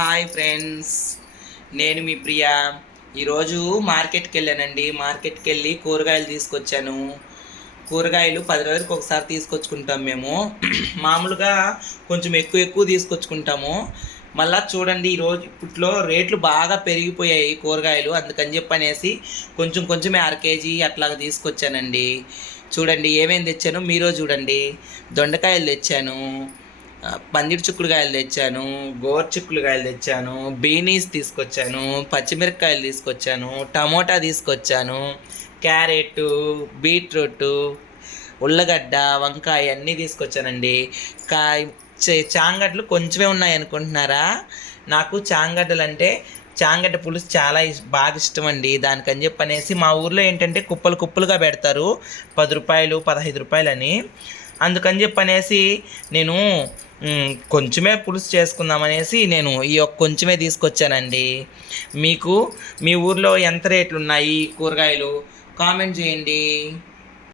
Hi friends, నేను మీ ప్రియా. ఈరోజు మార్కెట్కి వెళ్ళానండి. మార్కెట్కి వెళ్ళి కూరగాయలు తీసుకొచ్చాను. కూరగాయలు 10 రోజులకు ఒకసారి తీసుకొచ్చుకుంటాం మేము. మామూలుగా కొంచెం ఎక్కువ తీసుకొచ్చుకుంటాము. మళ్ళా చూడండి, ఈరోజు ఇప్పట్లో రేట్లు బాగా పెరిగిపోయాయి కూరగాయలు. అందుకని చెప్పనేసి కొంచెమే 1/2 కేజీ అట్లాగా తీసుకొచ్చానండి. చూడండి ఏమేమి తెచ్చాను మీరో చూడండి. దొండకాయలు తెచ్చాను, పందిరి చిక్కుడుకాయలు తెచ్చాను, గోరు చిక్కుడుకాయలు తెచ్చాను, బీనీస్ తీసుకొచ్చాను, పచ్చిమిరపకాయలు తీసుకొచ్చాను, టమోటా తీసుకొచ్చాను, క్యారెట్, బీట్రూట్, ఉల్లగడ్డ, వంకాయ అన్నీ తీసుకొచ్చానండి. చాంగడ్డలు కొంచెమే ఉన్నాయి అనుకుంటున్నారా? నాకు చాంగడ్డలు అంటే చాంగడ్డ పులుసు చాలా బాగా ఇష్టం అండి. దానికని చెప్పనేసి మా ఊర్లో ఏంటంటే కుప్పలుగా పెడతారు, 10 రూపాయలు 15 రూపాయలు అని. అందుకని చెప్పనేసి నేను కొంచెమే పులుసు చేసుకుందామనేసి నేను ఈ కొంచెమే తీసుకొచ్చానండి. మీకు మీ ఊర్లో ఎంత రేట్లు ఉన్నాయి కూరగాయలు కామెంట్ చేయండి.